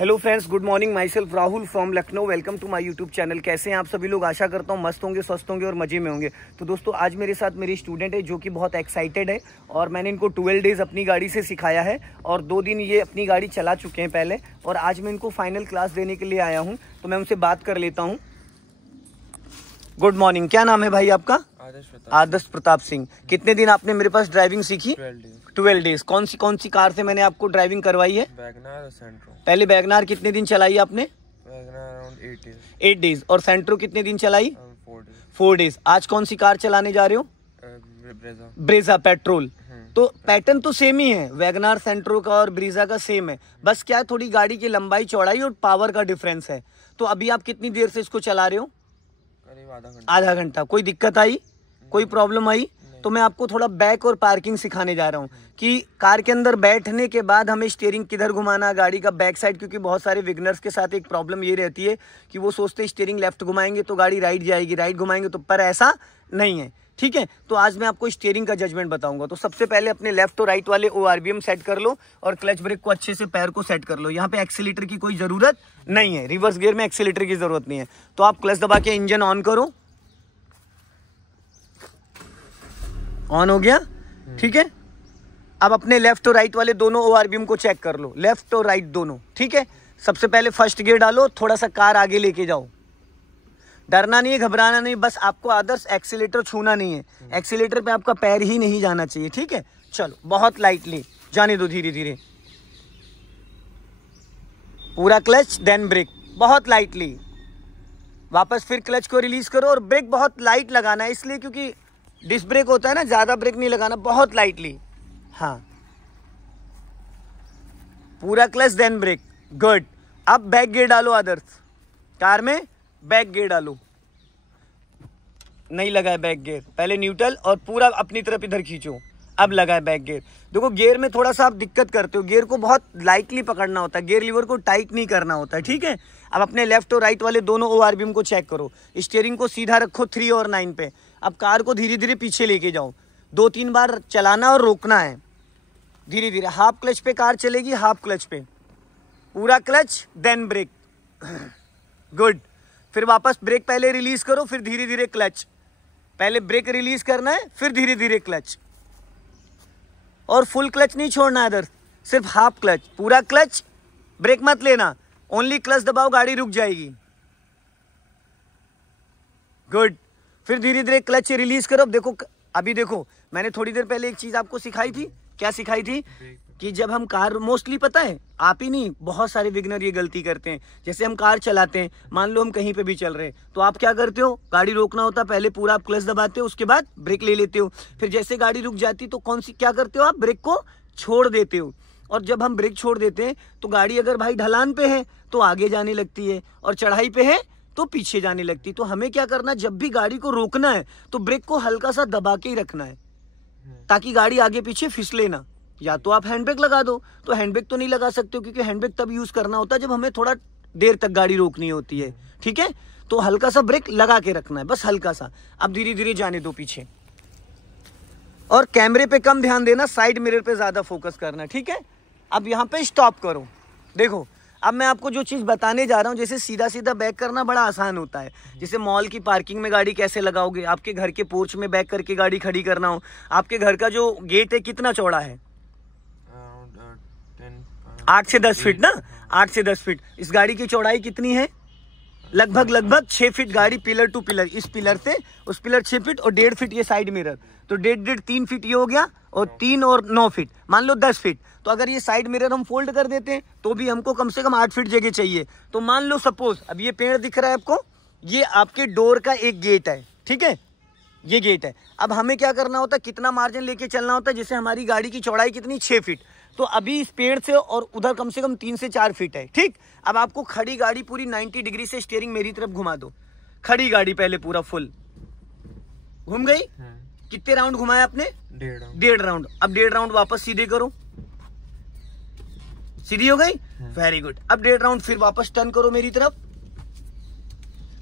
Hello friends, good morning. Myself Rahul from Lucknow. Welcome to my YouTube channel. कैसे हैं आप सभी लोग? आशा करता हूँ मस्त होंगे, स्वस्थ होंगे और मजे में होंगे। तो दोस्तों, आज मेरे साथ मेरी स्टूडेंट है जो कि बहुत एक्साइटेड है और मैंने इनको 12 डेज अपनी गाड़ी से सिखाया है और 2 दिन ये अपनी गाड़ी चला चुके हैं पहले, और आज मैं इनको फाइनल क्लास देने के लिए आया हूँ। तो मैं उनसे बात कर लेता हूँ। गुड मॉर्निंग, क्या नाम है भाई आपका? आदर्श प्रताप सिंह। कितने दिन आपने मेरे पास ड्राइविंग सीखी? 12 डेज। कौन सी कार से मैंने आपको ड्राइविंग करवाई है? वैगनार और सेंट्रो। पहले वैगनार कितने दिन चलाई आपने? Wagon R around 8 days. और सेंट्रो कितने दिन चलाई? 4 डेज। आज कौन सी कार चलाने जा रहे हो? Brezza petrol. तो पैटर्न तो सेम ही है, वैगनार सेंट्रो का और ब्रीजा का सेम है, बस क्या है थोड़ी गाड़ी की लंबाई चौड़ाई और पावर का डिफरेंस है। तो अभी आप कितनी देर से इसको चला रहे हो? करीब आधा घंटा। कोई दिक्कत आई? कोई प्रॉब्लम आई? तो मैं आपको थोड़ा बैक और पार्किंग सिखाने जा रहा हूँ कि कार के अंदर बैठने के बाद हमें स्टीयरिंग किधर घुमाना, गाड़ी का बैक साइड। क्योंकि बहुत सारे विगनर्स के साथ एक प्रॉब्लम ये रहती है कि वो सोचते हैं स्टीयरिंग लेफ्ट घुमाएंगे तो गाड़ी राइट जाएगी, राइट घुमाएंगे तो, पर ऐसा नहीं है। ठीक है, तो आज मैं आपको स्टीयरिंग का जजमेंट बताऊंगा। तो सबसे पहले अपने लेफ्ट और राइट वाले ORBM सेट कर लो और क्लच ब्रेक को अच्छे से पैर को सेट कर लो। यहाँ पे एक्सीलेटर की कोई जरूरत नहीं है, रिवर्स गियर में एक्सीलेटर की जरूरत नहीं है। तो आप क्लच दबा के इंजन ऑन करो। ऑन हो गया? ठीक है। अब अपने लेफ्ट और राइट वाले दोनों ORBM को चेक कर लो, लेफ्ट और राइट दोनों। ठीक है, सबसे पहले फर्स्ट गियर डालो, थोड़ा सा कार आगे लेके जाओ। डरना नहीं है, घबराना नहीं, बस आपको आदर्श एक्सीलेटर छूना नहीं है। एक्सीलेटर पे आपका पैर ही नहीं जाना चाहिए। ठीक है, चलो बहुत लाइटली जाने दो, धीरे धीरे। पूरा क्लच देन ब्रेक, बहुत लाइटली। वापस फिर क्लच को रिलीज करो और ब्रेक बहुत लाइट लगाना है, इसलिए क्योंकि डिस्क ब्रेक होता है ना, ज्यादा ब्रेक नहीं लगाना, बहुत लाइटली। हाँ, पूरा क्लच देन ब्रेक, गुड। अब बैक गियर डालो आदर्श, कार में बैक गियर डालो। नहीं लगा है बैक गियर, पहले न्यूट्रल और पूरा अपनी तरफ इधर खींचो। अब लगा है बैक गियर। देखो गियर में थोड़ा सा आप दिक्कत करते हो, गियर को बहुत लाइटली पकड़ना होता है, गियर लीवर को टाइट नहीं करना होता है। ठीक है, अब अपने लेफ्ट और राइट वाले दोनों ORBM को चेक करो। स्टीयरिंग को सीधा रखो 3 और 9 पे। अब कार को धीरे धीरे पीछे लेके जाओ, 2-3 बार चलाना और रोकना है धीरे धीरे। हाफ क्लच पे कार चलेगी, हाफ क्लच पे, पूरा क्लच देन ब्रेक, गुड। फिर वापस ब्रेक पहले रिलीज करो, फिर धीरे धीरे क्लच। पहले ब्रेक रिलीज करना है, फिर धीरे धीरे क्लच, और फुल क्लच नहीं छोड़ना है इधर, सिर्फ हाफ क्लच। पूरा क्लच, ब्रेक मत लेना, ओनली क्लच दबाओ, गाड़ी रुक जाएगी, गुड। फिर धीरे धीरे क्लच रिलीज करो। देखो, अभी देखो, मैंने थोड़ी देर पहले एक चीज आपको सिखाई थी। क्या सिखाई थी? कि जब हम कार, मोस्टली पता है, आप ही नहीं, बहुत सारे बिगिनर ये गलती करते हैं। जैसे हम कार चलाते हैं, मान लो हम कहीं पे भी चल रहे हैं, तो आप क्या करते हो, गाड़ी रोकना होता है, पहले पूरा आप क्लच दबाते हो, उसके बाद ब्रेक ले लेते हो। फिर जैसे गाड़ी रुक जाती तो क्या करते हो, आप ब्रेक को छोड़ देते हो। और जब हम ब्रेक छोड़ देते हैं तो गाड़ी अगर भाई ढलान पे है तो आगे जाने लगती है, और चढ़ाई पे है तो पीछे जाने लगती। तो हमें क्या करना है, जब भी गाड़ी को रोकना है तो ब्रेक को हल्का सा दबा के ही रखना है, ताकि गाड़ी आगे पीछे फिसले ना। या तो आप हैंड ब्रेक लगा दो, तो हैंड ब्रेक तो नहीं लगा सकते हो, क्योंकि हैंड ब्रेक तब यूज करना होता है जब हमें थोड़ा देर तक गाड़ी रोकनी होती है। ठीक है, तो हल्का सा ब्रेक लगा के रखना है, बस हल्का सा। अब धीरे धीरे जाने दो पीछे, और कैमरे पे कम ध्यान देना, साइड मिरर पे ज्यादा फोकस करना। ठीक है, अब यहाँ पे स्टॉप करो। देखो, अब मैं आपको जो चीज बताने जा रहा हूँ, जैसे सीधा सीधा बैक करना बड़ा आसान होता है। जैसे मॉल की पार्किंग में गाड़ी कैसे लगाओगे, आपके घर के पोर्च में बैक करके गाड़ी खड़ी करना हो। आपके घर का जो गेट है कितना चौड़ा है? 8 से 10 फीट ना, 8 से 10 फीट। इस गाड़ी की चौड़ाई कितनी है? लगभग 6 फीट गाड़ी पिलर टू पिलर, इस पिलर से उस पिलर 6 फीट, और 1.5 फीट ये साइड मिरर, तो 1.5 3 फीट ये हो गया, और 3 और 9 फीट, मान लो 10 फीट। तो अगर ये साइड मिरर हम फोल्ड कर देते हैं तो भी हमको कम से कम 8 फीट जगह चाहिए। तो मान लो सपोज, अब ये पेड़ दिख रहा है आपको, ये आपके डोर का एक गेट है। ठीक है, ये गेट है। अब हमें क्या करना होता है, कितना मार्जिन लेके चलना होता है, जैसे हमारी गाड़ी की चौड़ाई कितनी, 6 फीट, तो अभी इस पेड़ से और उधर कम से कम 3 से 4 फीट है। ठीक, अब आपको खड़ी गाड़ी पूरी 90 डिग्री से स्टीयरिंग मेरी तरफ घुमा दो। खड़ी गाड़ी पहले पूरा फुल घूम गई। कितने राउंड घुमाया आपने? 1.5 राउंड। अब 1.5 राउंड वापस सीधे करो, सीधी हो गई, वेरी गुड। अब 1.5 राउंड फिर वापस टर्न करो मेरी तरफ,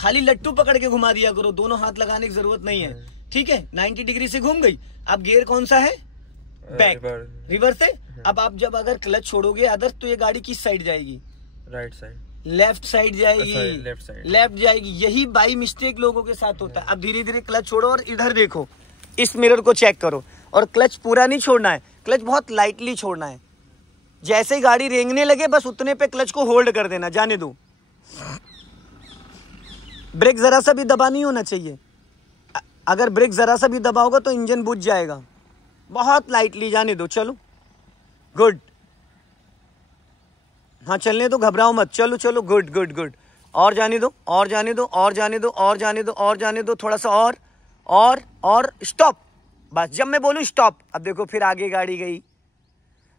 खाली लट्टू पकड़ के घुमा दिया करो, दोनों हाथ लगाने की जरूरत नहीं है। ठीक है, 90 डिग्री से घूम गई। अब गियर कौन सा है? बैक, रिवर्स से। अब आप जब अगर क्लच छोड़ोगे आदर्श, तो ये गाड़ी किस साइड जाएगी? राइट साइड, लेफ्ट साइड जाएगी, लेफ्ट साइड, लेफ्ट जाएगी। यही बाई मिस्टेक लोगों के साथ होता है। अब धीरे धीरे क्लच छोड़ो और इधर देखो, इस मिरर को चेक करो, और क्लच पूरा नहीं छोड़ना है, क्लच बहुत लाइटली छोड़ना है। जैसे ही गाड़ी रेंगने लगे बस उतने पे क्लच को होल्ड कर देना, जाने दो। ब्रेक जरा सा भी दबा नहीं होना चाहिए। अगर ब्रेक जरा सा भी दबा होगा तो इंजन बुझ जाएगा। बहुत लाइटली जाने दो, चलो गुड। हाँ चलने दो, घबराओ मत, चलो चलो, गुड गुड गुड। और जाने दो, और जाने दो, और जाने दो, और जाने दो, और जाने दो, थोड़ा सा और स्टॉप। बस जब मैं बोलूं स्टॉप, अब देखो फिर आगे गाड़ी गई।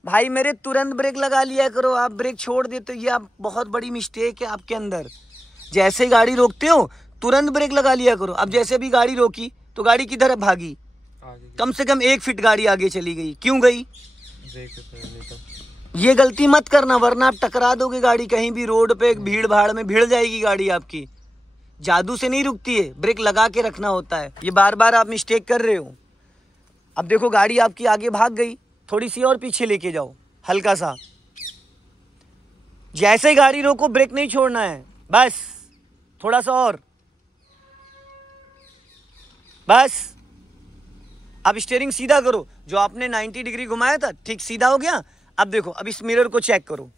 भाई मेरे तुरंत ब्रेक लगा लिया करो, आप ब्रेक छोड़ देते हो, ये आप बहुत बड़ी मिस्टेक है आपके अंदर। जैसे गाड़ी रोकते हो तुरंत ब्रेक लगा लिया करो। अब जैसे भी गाड़ी रोकी तो गाड़ी किधर भागी, कम से कम 1 फीट गाड़ी आगे चली गई। क्यों गई? ये गलती मत करना, वरना आप टकरा दोगे गाड़ी कहीं भी रोड पे, भीड़ भाड़ में भिड़ जाएगी गाड़ी आपकी। जादू से नहीं रुकती है, ब्रेक लगा के रखना होता है। ये बार बार आप मिस्टेक कर रहे हो। अब देखो गाड़ी आपकी आगे भाग गई, थोड़ी सी और पीछे लेके जाओ, हल्का सा। जैसे ही गाड़ी रोको ब्रेक नहीं छोड़ना है, बस थोड़ा सा और, बस। अब स्टीयरिंग सीधा करो, जो आपने 90 डिग्री घुमाया था ठीक सीधा हो गया। अब देखो, अब इस मिरर को चेक करो,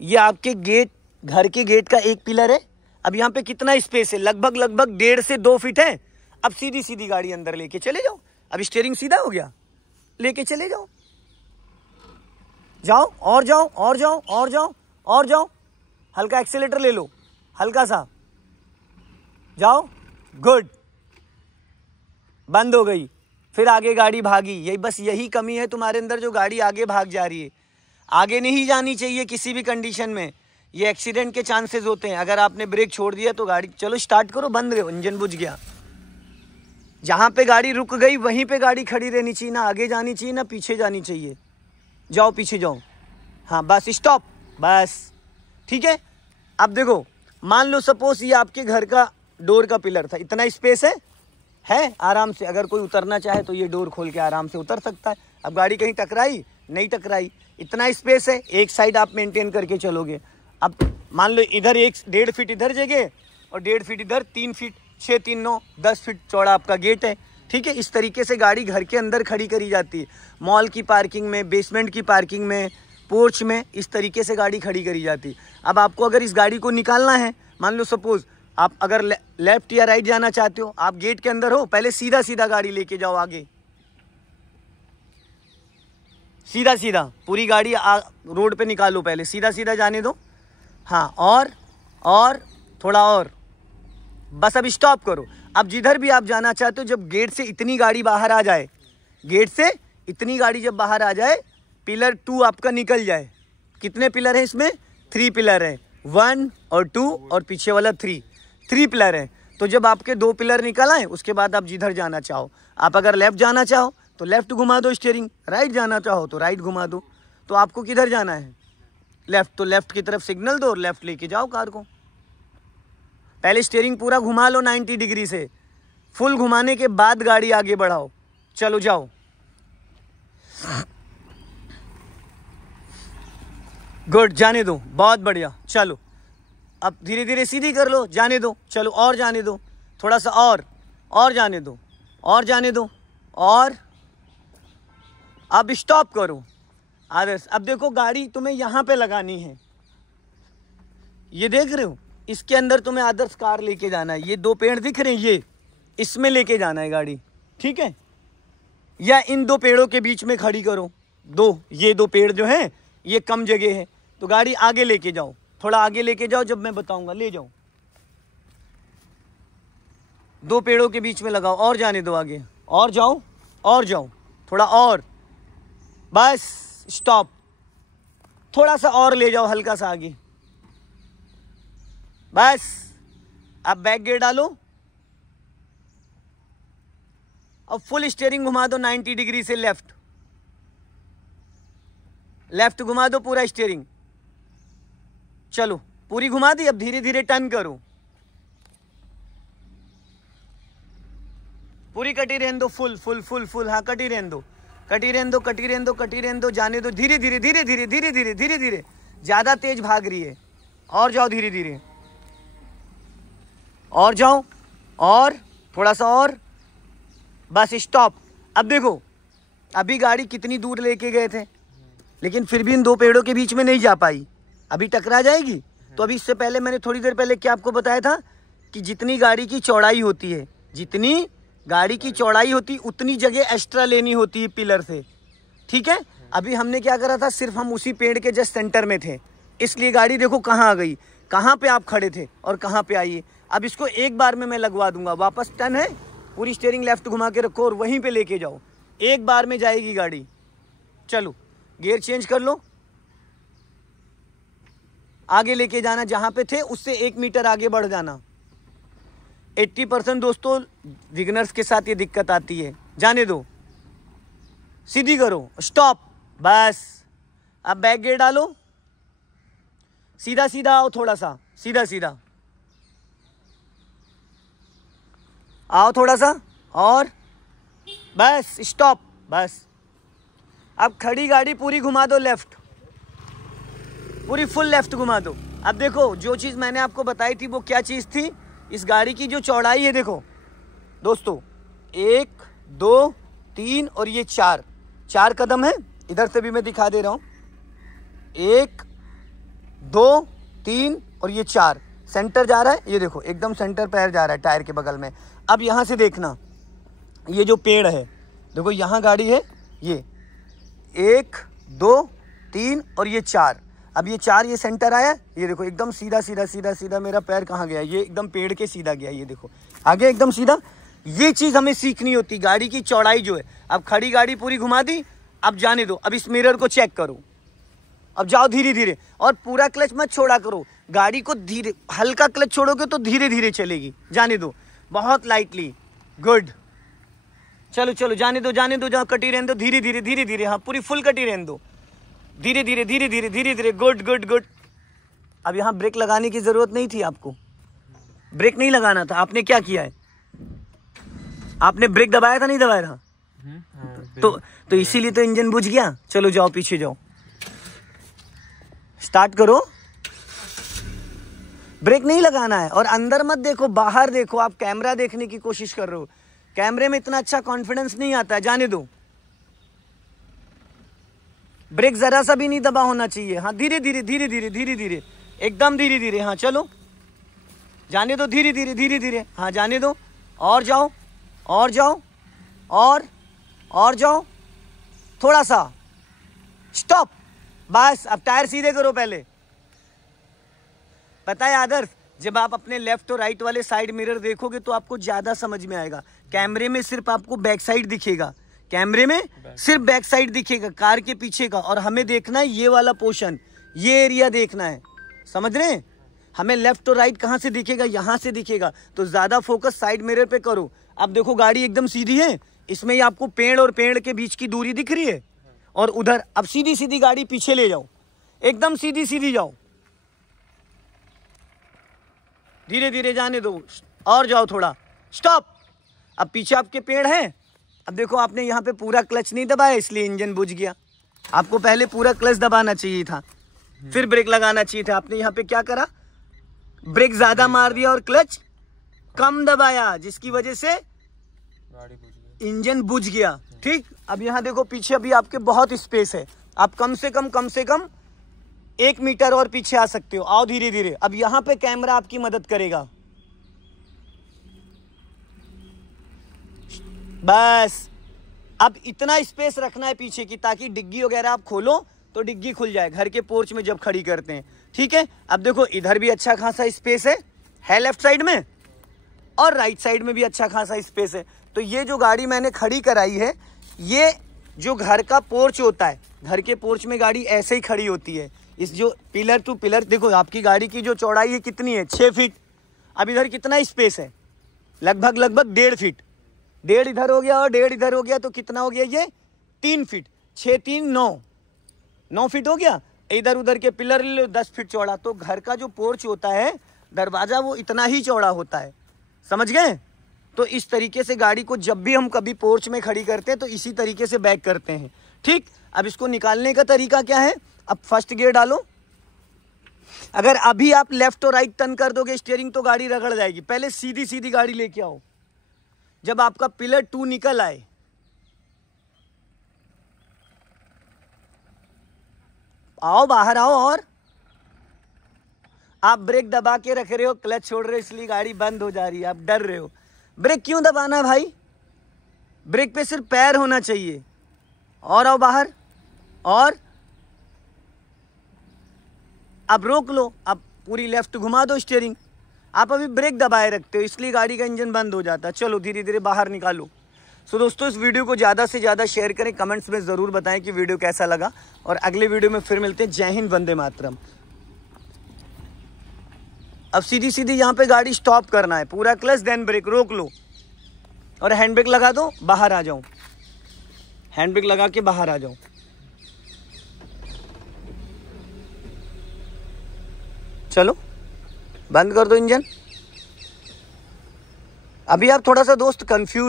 ये आपके गेट, घर के गेट का एक पिलर है। अब यहाँ पे कितना स्पेस है? लगभग 1.5 से 2 फीट है। अब सीधी सीधी गाड़ी अंदर लेके चले जाओ। अब स्टीयरिंग सीधा हो गया, लेके चले जाओ, जाओ और जाओ और जाओ और जाओ और जाओ। हल्का एक्सीलेटर ले लो, हल्का सा, जाओ, गुड। बंद हो गई, फिर आगे गाड़ी भागी। यही बस यही कमी है तुम्हारे अंदर, जो गाड़ी आगे भाग जा रही है। आगे नहीं जानी चाहिए किसी भी कंडीशन में, ये एक्सीडेंट के चांसेस होते हैं। अगर आपने ब्रेक छोड़ दिया तो गाड़ी, चलो स्टार्ट करो, बंद गए, इंजन बुझ गया। जहां पे गाड़ी रुक गई वहीं पे गाड़ी खड़ी रहनी चाहिए, ना आगे जानी चाहिए ना पीछे जानी चाहिए। जाओ पीछे जाओ, हाँ बस स्टॉप, बस ठीक है। अब देखो, मान लो सपोज ये आपके घर का डोर का पिलर था, इतना स्पेस है आराम से। अगर कोई उतरना चाहे तो ये डोर खोल के आराम से उतर सकता है। अब गाड़ी कहीं टकराई, नहीं टकराई, इतना स्पेस है, एक साइड आप मेंटेन करके चलोगे। अब मान लो इधर 1.5 फीट इधर जगह और 1.5 फीट इधर, 3 फीट 6, 3, 9, 10 फीट चौड़ा आपका गेट है, ठीक है। इस तरीके से गाड़ी घर के अंदर खड़ी करी जाती है। मॉल की पार्किंग में, बेसमेंट की पार्किंग में, पोर्च में, इस तरीके से गाड़ी खड़ी करी जाती है। अब आपको अगर इस गाड़ी को निकालना है, मान लो सपोज आप अगर लेफ्ट या राइट जाना चाहते हो, आप गेट के अंदर हो, पहले सीधा सीधा गाड़ी लेके जाओ आगे, सीधा सीधा पूरी गाड़ी रोड पे निकालो, पहले सीधा सीधा जाने दो। हाँ, और थोड़ा और, बस अब स्टॉप करो। अब जिधर भी आप जाना चाहते हो, जब गेट से इतनी गाड़ी बाहर आ जाए, गेट से इतनी गाड़ी जब बाहर आ जाए, पिलर 2 आपका निकल जाए। कितने पिलर है इसमें? 3 पिलर है, 1 और 2 और पीछे वाला 3 पिलर है। तो जब आपके 2 पिलर निकल आए, उसके बाद आप जिधर जाना चाहो, आप अगर लेफ्ट जाना चाहो तो लेफ्ट घुमा दो स्टीयरिंग, राइट जाना चाहो तो राइट घुमा दो। तो आपको किधर जाना है? लेफ्ट, तो लेफ्ट की तरफ सिग्नल दो और लेफ्ट लेके जाओ कार को। पहले स्टीयरिंग पूरा घुमा लो 90 डिग्री से, फुल घुमाने के बाद गाड़ी आगे बढ़ाओ। चलो जाओ, गुड, जाने दो, बहुत बढ़िया। चलो अब धीरे धीरे सीधी कर लो, जाने दो, चलो और जाने दो, थोड़ा सा और जाने दो, और जाने दो, और अब स्टॉप करो। आदर्श, अब देखो गाड़ी तुम्हें यहाँ पे लगानी है, ये देख रहे हो, इसके अंदर तुम्हें आदर्श कार लेके जाना है। ये 2 पेड़ दिख रहे हैं, ये इसमें लेके जाना है गाड़ी, ठीक है। या इन 2 पेड़ों के बीच में खड़ी करो, ये 2 पेड़ जो हैं ये कम जगह है, तो गाड़ी आगे लेके जाओ, थोड़ा आगे लेके जाओ, जब मैं बताऊंगा ले जाओ। 2 पेड़ों के बीच में लगाओ, और जाने दो आगे, और जाओ, थोड़ा और, बस स्टॉप। थोड़ा सा और ले जाओ, हल्का सा आगे, बस। अब बैक गियर डालो और फुल स्टीयरिंग घुमा दो 90 डिग्री से लेफ्ट घुमा दो पूरा स्टीयरिंग। चलो पूरी घुमा दी, अब धीरे धीरे टर्न करो, पूरी कटी रहने दो, फुल, हाँ कटी रहने दो, जाने दो, धीरे धीरे, ज्यादा तेज भाग रही है, और जाओ धीरे धीरे, और जाओ, और थोड़ा सा और, बस स्टॉप। अब देखो अभी गाड़ी कितनी दूर लेके गए थे, लेकिन फिर भी इन दो पेड़ों के बीच में नहीं जा पाई, अभी टकरा जाएगी। तो अभी इससे पहले मैंने थोड़ी देर पहले क्या आपको बताया था कि जितनी गाड़ी की चौड़ाई होती है, जितनी गाड़ी की चौड़ाई होती उतनी जगह एक्स्ट्रा लेनी होती है पिलर से, ठीक है। अभी हमने क्या करा था, सिर्फ हम उसी पेड़ के जस्ट सेंटर में थे, इसलिए गाड़ी देखो कहाँ आ गई, कहाँ पे आप खड़े थे और कहाँ पे आई है। अब इसको एक बार में मैं लगवा दूंगा, वापस टर्न है, पूरी स्टीयरिंग लेफ्ट घुमा के रखो और वहीं पे लेके जाओ, एक बार में जाएगी गाड़ी। चलो गियर चेंज कर लो, आगे लेके जाना, जहाँ पे थे उससे 1 मीटर आगे बढ़ जाना। 80% दोस्तों विगनर्स के साथ ये दिक्कत आती है, जाने दो, सीधी करो, स्टॉप, बस। अब बैक गियर डालो, सीधा सीधा आओ, थोड़ा सा सीधा सीधा आओ, थोड़ा सा और, बस स्टॉप, बस। अब खड़ी गाड़ी पूरी घुमा दो लेफ्ट, पूरी फुल लेफ्ट घुमा दो। अब देखो जो चीज़ मैंने आपको बताई थी वो क्या चीज़ थी, इस गाड़ी की जो चौड़ाई है देखो दोस्तों, 1 2 3 और ये 4 कदम है। इधर से भी मैं दिखा दे रहा हूँ, 1 2 3 और ये 4, सेंटर जा रहा है, ये देखो एकदम सेंटर पैर जा रहा है टायर के बगल में। अब यहाँ से देखना, ये जो पेड़ है देखो, यहाँ गाड़ी है, ये 1 2 3 और ये 4। अब ये 4 ये सेंटर आया, ये देखो एकदम सीधा सीधा सीधा सीधा, मेरा पैर कहाँ गया, ये एकदम पेड़ के सीधा गया, ये देखो आगे एकदम सीधा। ये चीज़ हमें सीखनी होती, गाड़ी की चौड़ाई जो है। अब खड़ी गाड़ी पूरी घुमा दी, अब जाने दो, अब इस मिरर को चेक करो, अब जाओ धीरे धीरे, और पूरा क्लच मत छोड़ा करो, गाड़ी को धीरे, हल्का क्लच छोड़ोगे तो धीरे धीरे चलेगी, जाने दो, बहुत लाइटली, गुड। चलो चलो जाने दो, जाने दो, जाओ कटी रहने दो, धीरे धीरे धीरे धीरे, हाँ पूरी फुल कटी रहने दो, धीरे धीरे धीरे धीरे धीरे धीरे, गुड गुड गुड। अब यहाँ ब्रेक लगाने की जरूरत नहीं थी, आपको ब्रेक नहीं लगाना था, आपने क्या किया है, आपने ब्रेक दबाया था, नहीं दबाया था, तो इसीलिए तो इंजन बुझ गया। चलो जाओ पीछे जाओ, स्टार्ट करो, ब्रेक नहीं लगाना है, और अंदर मत देखो, बाहर देखो। आप कैमरा देखने की कोशिश कर रहे हो, कैमरे में इतना अच्छा कॉन्फिडेंस नहीं आता है, जाने दो। ब्रेक जरा सा भी नहीं दबा होना चाहिए, हाँ धीरे धीरे धीरे धीरे धीरे धीरे, एकदम धीरे धीरे, हाँ चलो जाने दो, धीरे धीरे धीरे धीरे, हाँ जाने दो, और जाओ, और जाओ, और जाओ, थोड़ा सा, स्टॉप, बस। अब टायर सीधे करो पहले। पता है आदर्श, जब आप अपने लेफ्ट और राइट वाले साइड मिरर देखोगे तो आपको ज्यादा समझ में आएगा। कैमरे में सिर्फ आपको बैक साइड दिखेगा, कैमरे में सिर्फ बैक साइड दिखेगा, कार के पीछे का, और हमें देखना है ये वाला पोर्शन, ये एरिया देखना है, समझ रहे हैं। हमें लेफ्ट और राइट कहाँ से दिखेगा, यहाँ से दिखेगा, तो ज्यादा फोकस साइड मिरर पे करो। अब देखो गाड़ी एकदम सीधी है, इसमें ही आपको पेड़ और पेड़ के बीच की दूरी दिख रही है, और उधर अब सीधी सीधी गाड़ी पीछे ले जाओ, एकदम सीधी सीधी जाओ, धीरे धीरे जाने दो, और जाओ थोड़ा, स्टॉप। अब पीछे आपके पेड़ हैं। अब देखो आपने यहाँ पे पूरा क्लच नहीं दबाया, इसलिए इंजन बुझ गया। आपको पहले पूरा क्लच दबाना चाहिए था, फिर ब्रेक लगाना चाहिए था। आपने यहाँ पे क्या करा, ब्रेक ज्यादा मार दिया और क्लच कम दबाया, जिसकी वजह से इंजन बुझ गया। ठीक, अब यहाँ देखो पीछे अभी आपके बहुत स्पेस है, आप कम से कम 1 मीटर और पीछे आ सकते हो। आओ धीरे धीरे। अब यहाँ पे कैमरा आपकी मदद करेगा, बस। अब इतना स्पेस रखना है पीछे की, ताकि डिग्गी वगैरह आप खोलो तो डिग्गी खुल जाए घर के पोर्च में जब खड़ी करते हैं। ठीक है, अब देखो इधर भी अच्छा खासा स्पेस है लेफ्ट साइड में, और राइट साइड में भी अच्छा खासा स्पेस है। तो ये जो गाड़ी मैंने खड़ी कराई है, ये जो घर का पोर्च होता है, घर के पोर्च में गाड़ी ऐसे ही खड़ी होती है। इस जो पिलर टू पिलर, देखो आपकी गाड़ी की जो चौड़ाई है कितनी है, 6 फीट। अब इधर कितना स्पेस है, लगभग 1.5 फीट। 1.5 इधर हो गया और 1.5 इधर हो गया, तो कितना हो गया ये 3 फीट। 6 3 9 फीट हो गया। इधर उधर के पिलर 10 फीट चौड़ा। तो घर का जो पोर्च होता है, दरवाजा, वो इतना ही चौड़ा होता है, समझ गए। तो इस तरीके से गाड़ी को जब भी हम कभी पोर्च में खड़ी करते हैं तो इसी तरीके से बैक करते हैं। ठीक, अब इसको निकालने का तरीका क्या है, अब फर्स्ट गियर डालो, अगर अभी आप लेफ्ट और राइट टर्न कर दोगे स्टीयरिंग तो गाड़ी रगड़ जाएगी। पहले सीधी सीधी गाड़ी लेके आओ। जब आपका पिलर 2 निकल आए, आओ बाहर आओ। और आप ब्रेक दबा के रख रहे हो, क्लच छोड़ रहे हो, इसलिए गाड़ी बंद हो जा रही है। आप डर रहे हो। ब्रेक क्यों दबाना है भाई? ब्रेक पे सिर्फ पैर होना चाहिए। और आओ बाहर। और अब रोक लो। अब पूरी लेफ्ट घुमा दो स्टीयरिंग। आप अभी ब्रेक दबाए रखते हो, इसलिए गाड़ी का इंजन बंद हो जाता है। चलो धीरे धीरे बाहर निकालो। सो दोस्तों, इस वीडियो को ज़्यादा से ज़्यादा शेयर करें। कमेंट्स में ज़रूर बताएं कि वीडियो कैसा लगा। और अगले वीडियो में फिर मिलते हैं। जय हिंद, वंदे मातरम। अब सीधी सीधी यहाँ पे गाड़ी स्टॉप करना है। पूरा क्लच देन ब्रेक, रोक लो और हैंड ब्रेक लगा दो। बाहर आ जाओ। हैंड ब्रेक लगा के बाहर आ जाओ। चलो बंद कर दो इंजन। अभी आप थोड़ा सा दोस्त कंफ्यूज